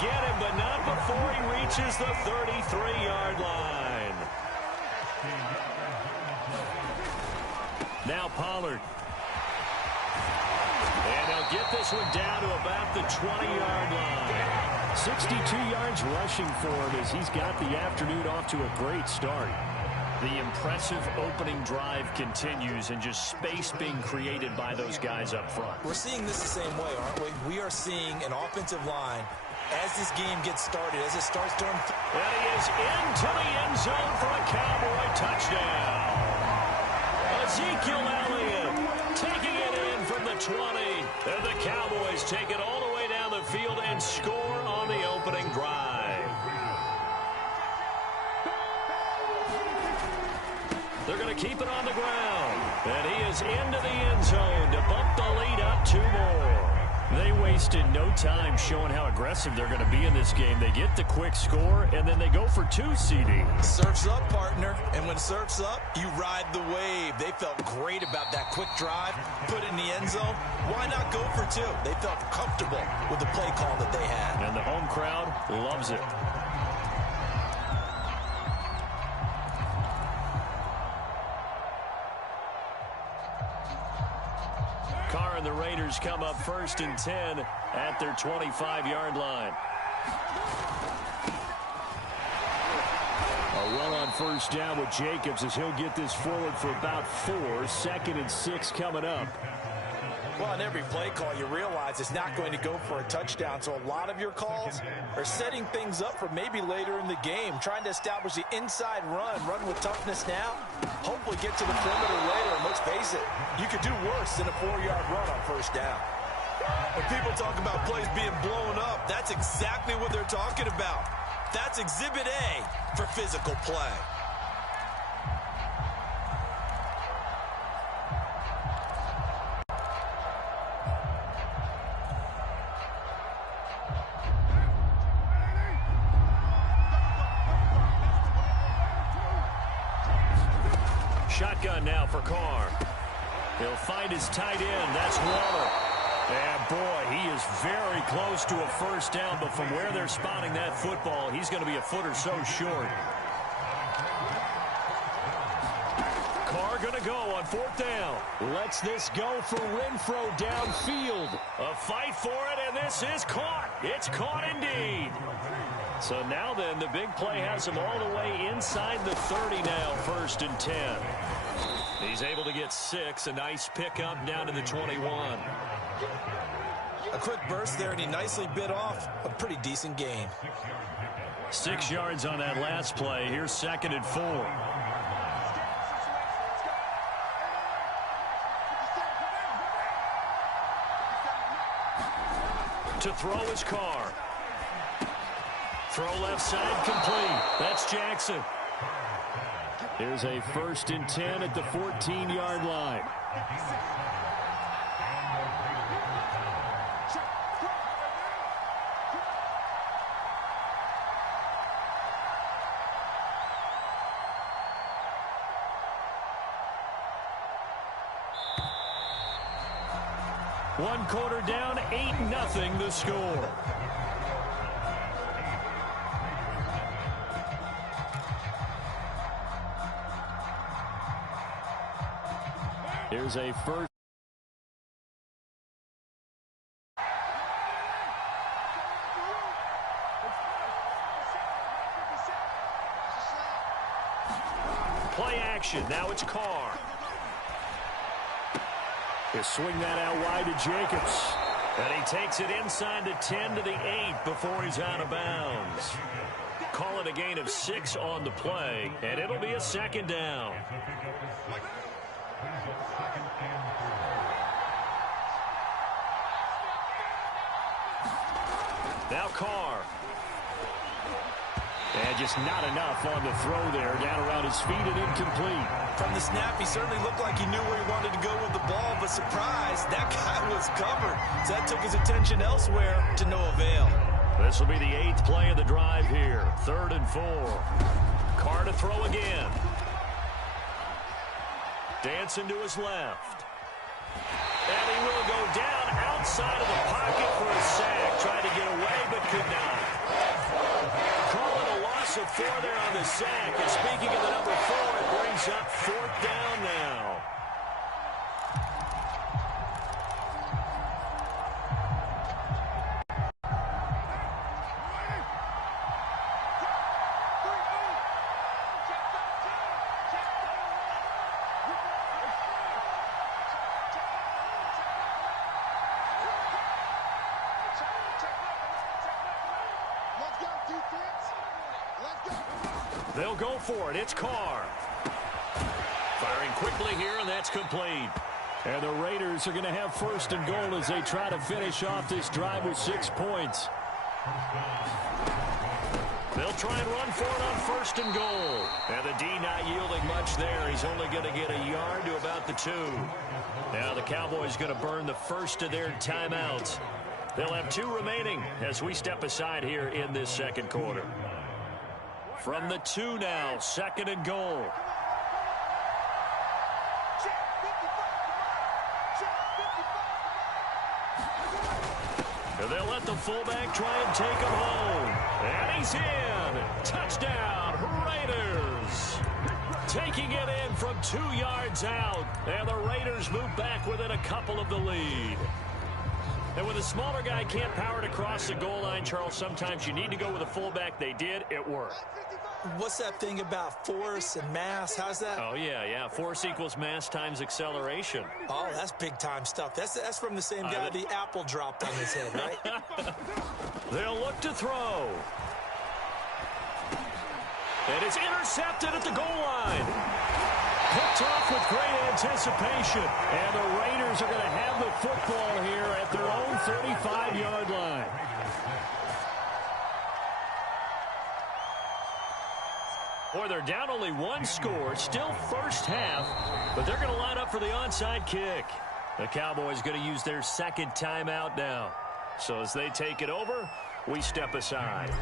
get him, but not before he reaches the 33-yard line. Now Pollard. And he'll get this one down to about the 20-yard line. 62 yards rushing for him as he's got the afternoon off to a great start. The impressive opening drive continues, and just space being created by those guys up front. We're seeing this the same way, aren't we? We are seeing an offensive line as this game gets started, as it starts to... And he is into the end zone for a Cowboy touchdown. Ezekiel Elliott taking it in from the 20. And the Cowboys take it all the way down the field and score on the opening drive. They're going to keep it on the ground. And he is into the end zone to bump the lead up 2 more. They wasted no time showing how aggressive they're going to be in this game. They get the quick score, and then they go for 2 CD. Surf's up, partner. And when surf's up, you ride the wave. They felt great about that quick drive, put it in the end zone. Why not go for 2? They felt comfortable with the play call that they had. And the home crowd loves it. Carr and the Raiders come up 1st and 10 at their 25-yard line. A run on 1st down with Jacobs as he'll get this forward for about 4. 2nd and 6 coming up. Well, on every play call, you realize it's not going to go for a touchdown. So a lot of your calls are setting things up for maybe later in the game, trying to establish the inside run with toughness now, hopefully get to the perimeter later. And let's face it, you could do worse than a 4-yard run on 1st down. When people talk about plays being blown up, that's exactly what they're talking about. That's Exhibit A for physical play. Shotgun now for Carr. He'll find his tight end. That's Waller. And boy, he is very close to a 1st down, but from where they're spotting that football, he's going to be a foot or so short. Carr going to go on 4th down. Lets this go for Renfro downfield. A fight for it, and this is caught. It's caught indeed. So now then, the big play has him all the way inside the 30 now, 1st and 10. He's able to get 6. A nice pickup down to the 21. A quick burst there, and he nicely bit off a pretty decent gain. 6 yards on that last play. Here's 2nd and 4. To throw his Carr. Throw left side complete. That's Jackson. Here's a 1st and 10 at the 14-yard line. One quarter down, 8-0 the score. Here's a 1st. Play action. Now it's Carr. He'll swing that out wide to Jacobs. And he takes it inside the 10 to the 8 before he's out of bounds. Call it a gain of 6 on the play, and it'll be a 2nd down. Now Carr. And just not enough on the throw there. Down around his feet and incomplete. From the snap, he certainly looked like he knew where he wanted to go with the ball, but surprise, that guy was covered. So that took his attention elsewhere to no avail. This will be the 8th play of the drive here. 3rd and 4. Carr to throw again. Dancing to his left. And he will go down outside of the pocket for a sack. Tried to get away, but could not. the sack. And speaking of the number 4, it brings up 4th down now. They'll go for it. It's Carr. Firing quickly here, and that's complete. And the Raiders are going to have 1st and goal as they try to finish off this drive with 6 points. They'll try and run for it on 1st and goal. And the D not yielding much there. He's only going to get a yard to about the 2. Now the Cowboys going to burn the first of their timeouts. They'll have 2 remaining as we step aside here in this second quarter. From the 2 now, 2nd and goal. And they'll let the fullback try and take him home. And he's in. Touchdown, Raiders. Taking it in from 2 yards out. And the Raiders move back within a couple of the lead. And when the smaller guy can't power it across the goal line, Charles, sometimes you need to go with a fullback. They did. It worked. What's that thing about force and mass? How's that? Oh, yeah. Force equals mass times acceleration. Oh, that's big-time stuff. That's from the same guy the apple dropped on his head, right? They'll look to throw. And it's intercepted at the goal line. Picked off with great anticipation. And the Raiders are going to have the football here at their own 35-yard line. Boy, they're down only 1 score. Still first half. But they're going to line up for the onside kick. The Cowboys going to use their 2nd timeout now. So as they take it over, we step aside.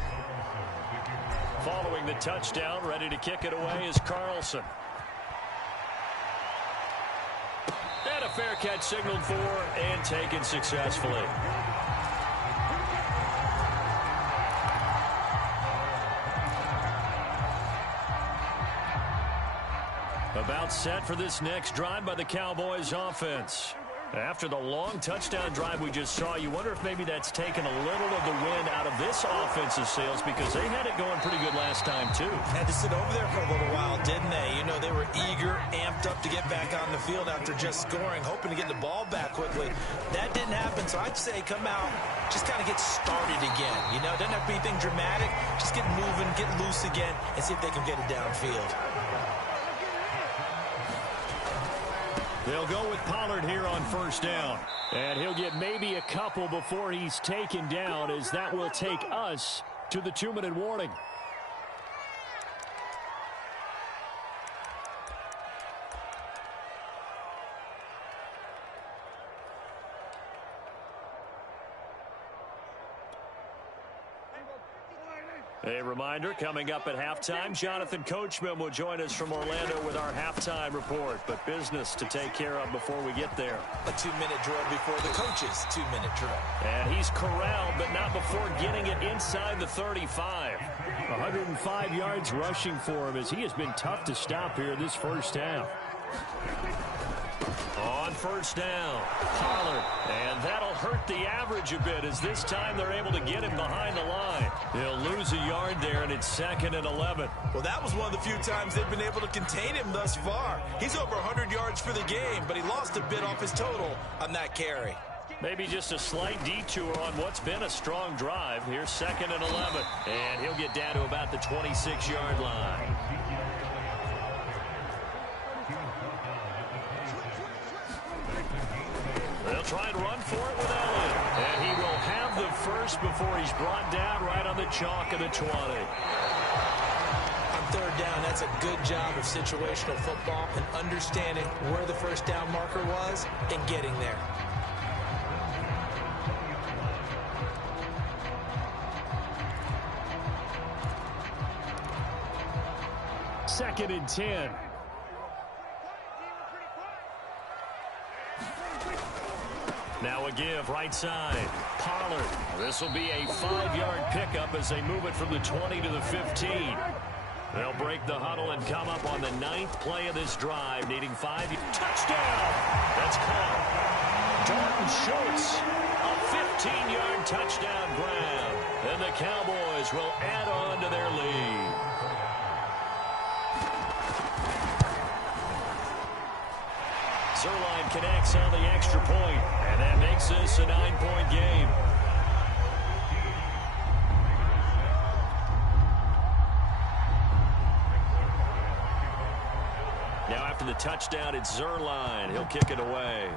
Following the touchdown, ready to kick it away is Carlson. And a fair catch signaled for and taken successfully. About set for this next drive by the Cowboys offense. After the long touchdown drive we just saw, you wonder if maybe that's taken a little of the wind out of this offensive sails because they had it going pretty good last time, too. Had to sit over there for a little while, didn't they? You know, they were eager, amped up to get back on the field after just scoring, hoping to get the ball back quickly. That didn't happen, so I'd say come out, just kind of get started again. You know, doesn't have to be anything dramatic. Just get moving, get loose again, and see if they can get it downfield. They'll go with Pollard here on 1st down. And he'll get maybe a couple before he's taken down, as that will take us to the 2-minute warning. A reminder, coming up at halftime, Jonathan Coachman will join us from Orlando with our halftime report. But business to take care of before we get there. A 2-minute drill before the coach's 2-minute drill. And he's corralled, but not before getting it inside the 35. 105 yards rushing for him, as he has been tough to stop here in this first half. On 1st down, Pollard, and that'll hurt the average a bit as this time they're able to get him behind the line. They'll lose a yard there, and it's 2nd and 11. Well, that was one of the few times they've been able to contain him thus far. He's over 100 yards for the game, but he lost a bit off his total on that carry. Maybe just a slight detour on what's been a strong drive. Here's 2nd and 11, and he'll get down to about the 26-yard line. They'll try and run for it with Elliott. And he will have the first before he's brought down right on the chalk of the 20. On 3rd down, that's a good job of situational football and understanding where the 1st down marker was and getting there. Second and 10. Now a give right side. Pollard. This will be a 5-yard pickup as they move it from the 20 to the 15. They'll break the huddle and come up on the 9th play of this drive, needing 5. Touchdown! That's caught. Jordan Schultz, a 15-yard touchdown grab. And the Cowboys will add on to their lead. Zerline connects on the extra point, and that makes this a 9-point game. Now after the touchdown, it's Zerline. He'll kick it away.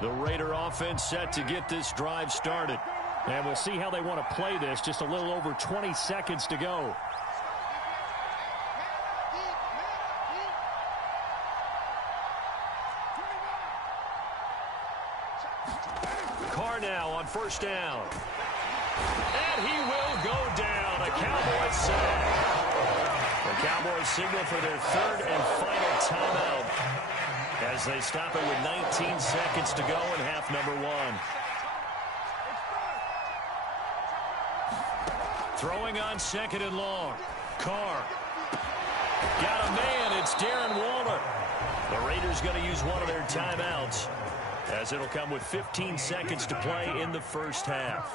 The Raider offense set to get this drive started. And we'll see how they want to play this. Just a little over 20 seconds to go. Carr now on first down. And he will go down. A Cowboys sack. The Cowboys signal for their 3rd and final timeout as they stop it with 19 seconds to go in half number 1. Throwing on 2nd and long. Carr. Got a man. It's Darren Waller. The Raiders going to use one of their timeouts as it'll come with 15 seconds to play in the first half.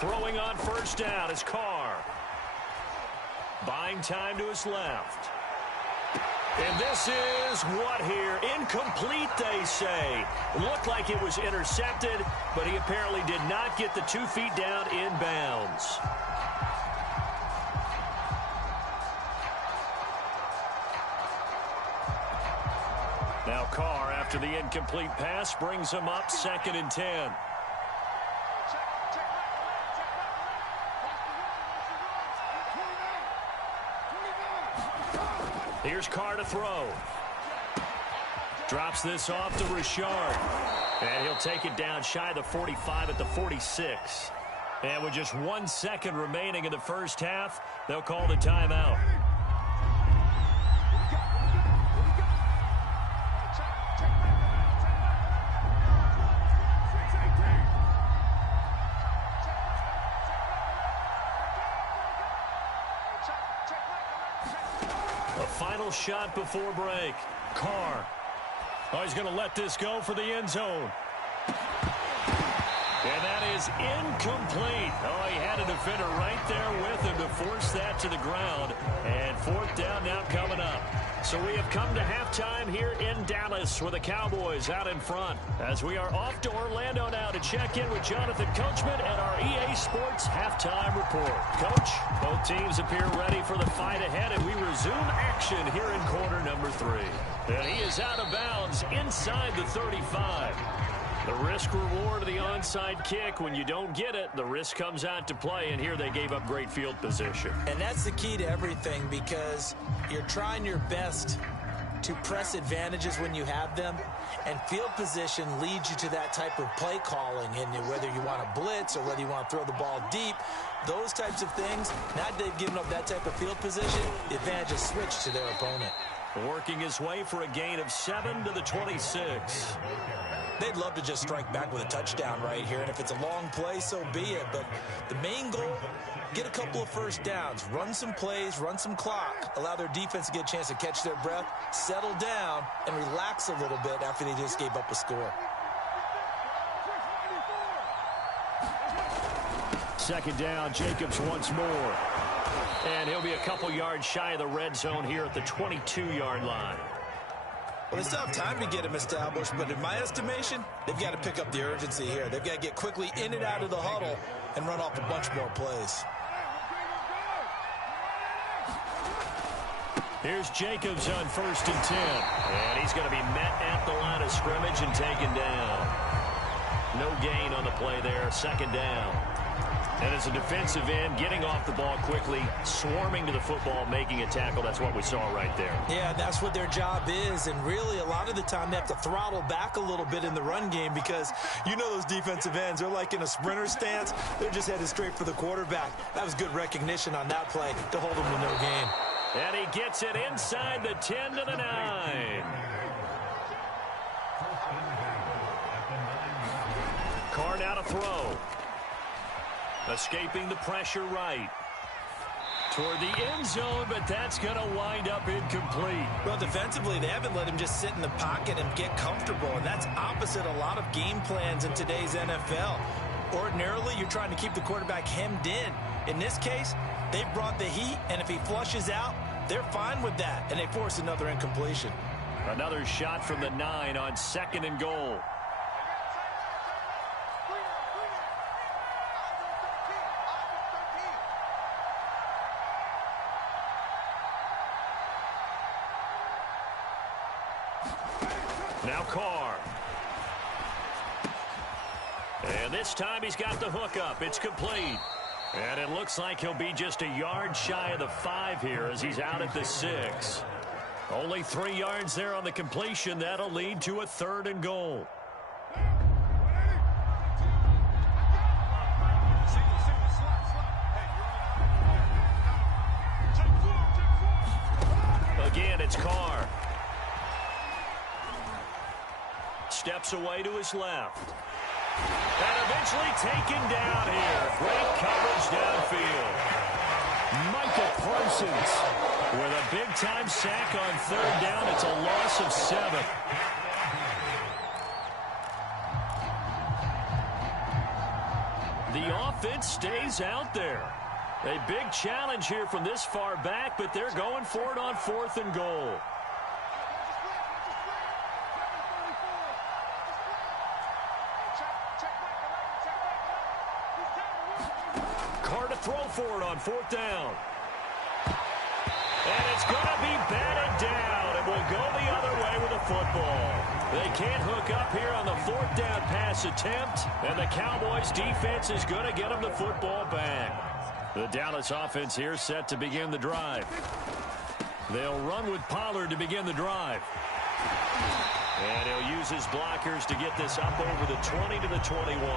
Throwing on first down is Carr. Buying time to his left. And this is what here? Incomplete, they say. It looked like it was intercepted, but he apparently did not get the 2 feet down in bounds. Now Carr, after the incomplete pass, brings him up 2nd and 10. Here's Carr to throw. Drops this off to Richard. And he'll take it down shy of the 45 at the 46. And with just 1 second remaining in the first half, they'll call the timeout. Final shot before break. Carr. Oh, he's going to let this go for the end zone. And that is incomplete. Oh, he had a defender right there with him to force that to the ground. And 4th down now coming up. So we have come to halftime here in Dallas with the Cowboys out in front as we are off to Orlando now to check in with Jonathan Coachman and our EA Sports halftime report. Coach, both teams appear ready for the fight ahead, and we resume action here in quarter number 3. And he is out of bounds inside the 35. The risk-reward of the onside kick, when you don't get it, the risk comes out to play, and here they gave up great field position. And that's the key to everything, because you're trying your best to press advantages when you have them, and field position leads you to that type of play calling, and whether you want to blitz or whether you want to throw the ball deep, those types of things, now that they've given up that type of field position, the advantage is switched to their opponent. Working his way for a gain of 7 to the 26. They'd love to just strike back with a touchdown right here, and if it's a long play, so be it. But the main goal, get a couple of first downs, run some plays, run some clock, allow their defense to get a chance to catch their breath, settle down, and relax a little bit after they just gave up a score. 2nd down, Jacobs once more. And he'll be a couple yards shy of the red zone here at the 22-yard line. Well, they still have time to get him established, but in my estimation, they've got to pick up the urgency here. They've got to get quickly in and out of the huddle and run off a bunch more plays. Here's Jacobs on 1st and 10. And he's going to be met at the line of scrimmage and taken down. No gain on the play there, 2nd down. And as a defensive end, getting off the ball quickly, swarming to the football, making a tackle, that's what we saw right there. Yeah, that's what their job is, and really a lot of the time they have to throttle back a little bit in the run game because you know those defensive ends, they're like in a sprinter stance. They're just headed straight for the quarterback. That was good recognition on that play to hold them to no gain. And he gets it inside the 10 to the 9. Carr now to throw. Escaping the pressure right. Toward the end zone, but that's going to wind up incomplete. Well, defensively, they haven't let him just sit in the pocket and get comfortable, and that's opposite a lot of game plans in today's NFL. Ordinarily, you're trying to keep the quarterback hemmed in. In this case, they've brought the heat, and if he flushes out, they're fine with that, and they force another incompletion. Another shot from the 9 on 2nd and goal. Now Carr. And this time he's got the hook up. It's complete. And it looks like he'll be just a yard shy of the 5 here as he's out at the 6. Only 3 yards there on the completion. That'll lead to a 3rd and goal. Again, it's Carr. Steps away to his left. And eventually taken down here. Great coverage downfield. Micah Parsons with a big-time sack on 3rd down. It's a loss of 7. The offense stays out there. A big challenge here from this far back, but they're going for it on 4th and goal. Throw for it on 4th down. And it's going to be batted down. It will go the other way with the football. They can't hook up here on the 4th down pass attempt. And the Cowboys defense is going to get them the football back. The Dallas offense here set to begin the drive. They'll run with Pollard to begin the drive. And he'll use his blockers to get this up over the 20 to the 21.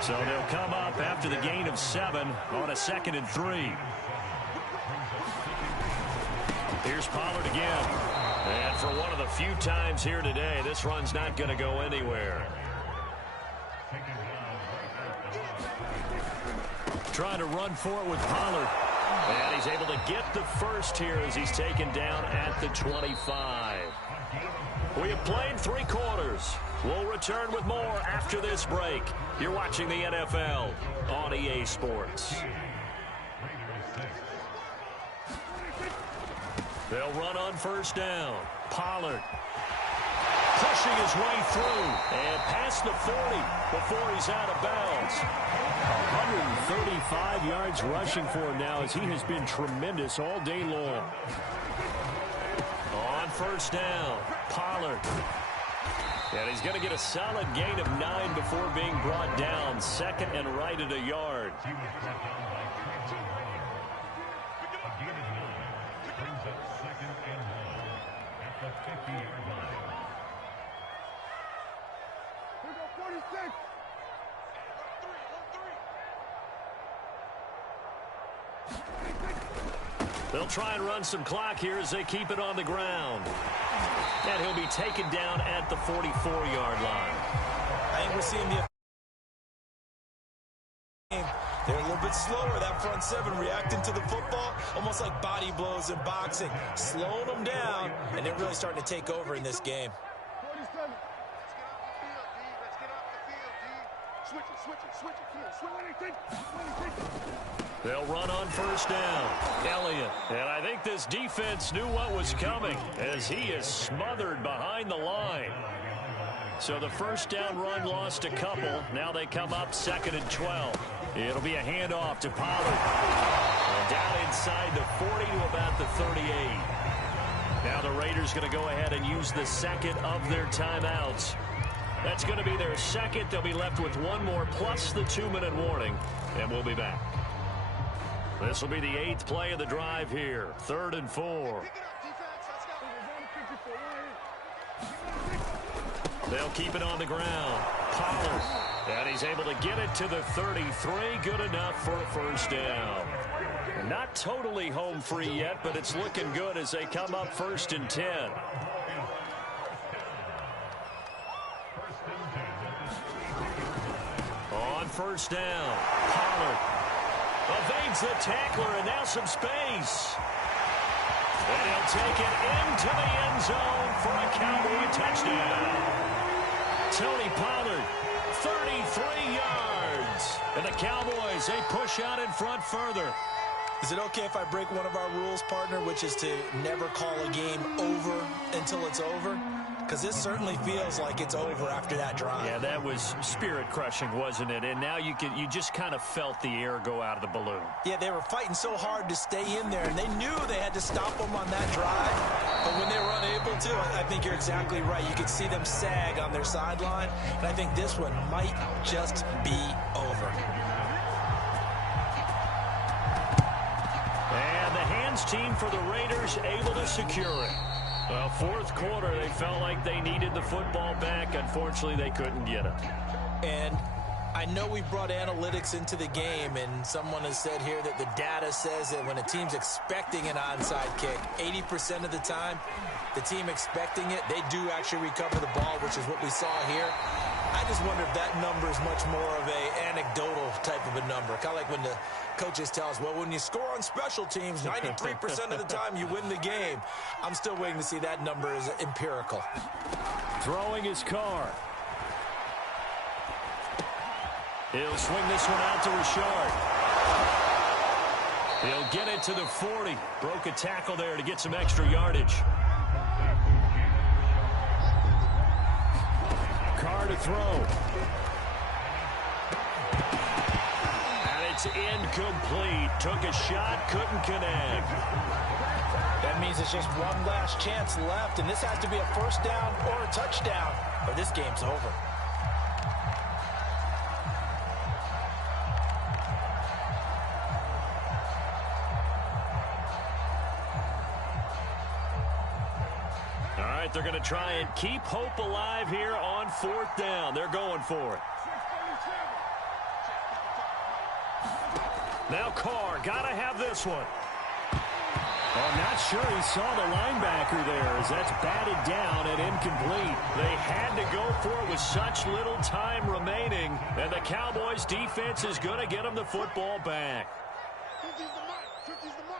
So they'll come up after the gain of 7 on a 2nd and 3. Here's Pollard again. And for one of the few times here today, this run's not going to go anywhere. Trying to run for it with Pollard. And he's able to get the first here as he's taken down at the 25. We have played 3 quarters. We'll return with more after this break. You're watching the NFL on EA Sports. They'll run on 1st down. Pollard pushing his way through and past the 40 before he's out of bounds. 135 yards rushing for him now as he has been tremendous all day long. On 1st down, Pollard. And he's going to get a solid gain of 9 before being brought down. 2nd and right at a yard. They'll try and run some clock here as they keep it on the ground. And he'll be taken down at the 44-yard line. I think we're seeing the... They're a little bit slower, that front 7, reacting to the football, almost like body blows in boxing, slowing them down, and they're really starting to take over in this game. 47. Let's get off the field, D. Switch it. They'll run on 1st down. Elliott. And I think this defense knew what was coming as he is smothered behind the line. So the 1st down run lost a couple. Now they come up 2nd and 12. It'll be a handoff to Pollard. And down inside the 40 to about the 38. Now the Raiders going to go ahead and use the 2nd of their timeouts. That's going to be their second. They'll be left with one more plus the 2-minute warning, and we'll be back. This will be the 8th play of the drive here. 3rd and 4. They'll keep it on the ground. Pollard. And he's able to get it to the 33. Good enough for a first down. Not totally home free yet, but it's looking good as they come up 1st and 10. On first down, Pollard evades the tackler, and now some space. And he'll take it into the end zone for a Cowboy touchdown. Tony Pollard, 33 yards. And the Cowboys, they push out in front further. Is it okay if I break one of our rules, partner, which is to never call a game over until it's over? Because this certainly feels like it's over after that drive. Yeah, that was spirit-crushing, wasn't it? And now you just kind of felt the air go out of the balloon. Yeah, they were fighting so hard to stay in there, and they knew they had to stop them on that drive. But when they were unable to, I think you're exactly right. You could see them sag on their sideline, and I think this one might just be over. And the hands team for the Raiders able to secure it. Well, 4th quarter, they felt like they needed the football back. Unfortunately, they couldn't get it. And I know we brought analytics into the game, and someone has said here that the data says that when a team's expecting an onside kick, 80% of the time, the team expecting it, they do actually recover the ball, which is what we saw here. I just wonder if that number is much more of a anecdotal type of a number. Kind of like when the coaches tell us, well, when you score on special teams, 93% of the time you win the game. I'm still waiting to see that number is empirical. Throwing his car. He'll swing this one out to Richard. He'll get it to the 40. Broke a tackle there to get some extra yardage. Carr to throw. And it's incomplete. Took a shot, couldn't connect. That means it's just one last chance left, and this has to be a first down or a touchdown, or this game's over. They're going to try and keep hope alive here on 4th down. They're going for it. Now Carr, got to have this one. Oh, not sure he saw the linebacker there as that's batted down and incomplete. They had to go for it with such little time remaining, and the Cowboys defense is going to get them the football back. 50's the mark. 50's the mark.